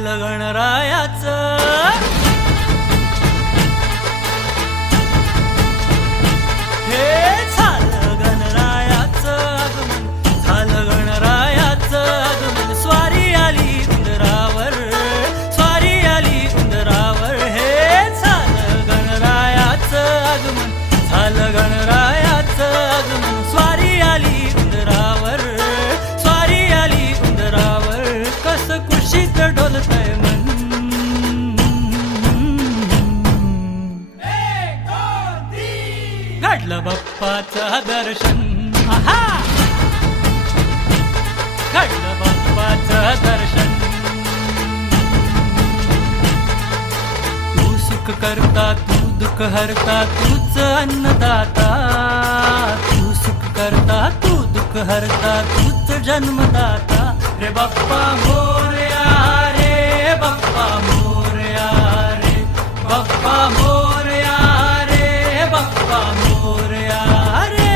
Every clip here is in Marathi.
झालं गणरायाचं. हे झालं गणरायाचं आगमन, झालं गणरायाचं आगमन. स्वारी आली उंदरावर, स्वारी आली उंदरावर. हे झालं गणरायाचं आगमन, झालं गणरायाचं आगमन. स्वारी आली उंदरावर, स्वारी आली उंदरावर. कसं कुशीत डोलतंय मन. घडलं बाप्पाचं दर्शन, आहा, घडलं बाप्पाचं दर्शन. तू सुख करता, तू दुःख हरता, तूच अन्नदाता. तू सुख करता, तू दुःख हरता, तूच जन्मदाता. रे बाप्पा मोरया, रे बाप्पा मोरया, रे बाप्पा मोरया, रे बाप्पा मोरया रे.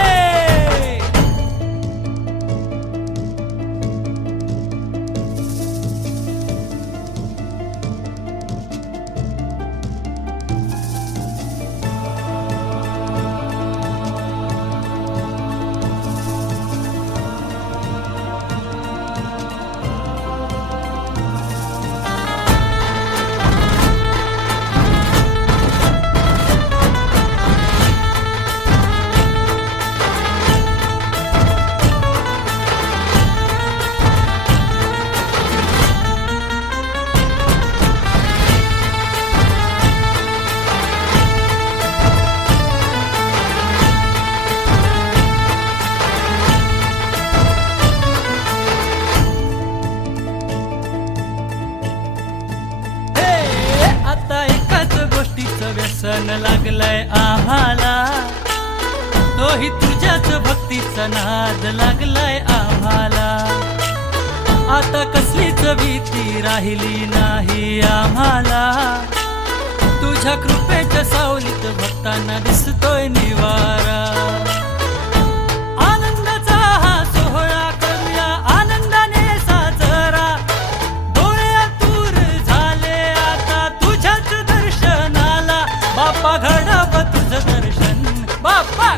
व्यसन लागलंय आम्हाला, तोही तुझ्याच भक्तीचा नाद लागलाय आम्हाला. आता कसलीच भीती राहिली नाही आम्हाला. तुझ्या कृपेच्या सावलीत भक्तांना दिसतोय निवारा. आनंदाचा हा सोहळा करूया आनंदाने साजरा. डोळे आतुर झाले आता तुझ्याच दर्शनाला. बाप्पा घडावं तुझं दर्शन, बाप्पा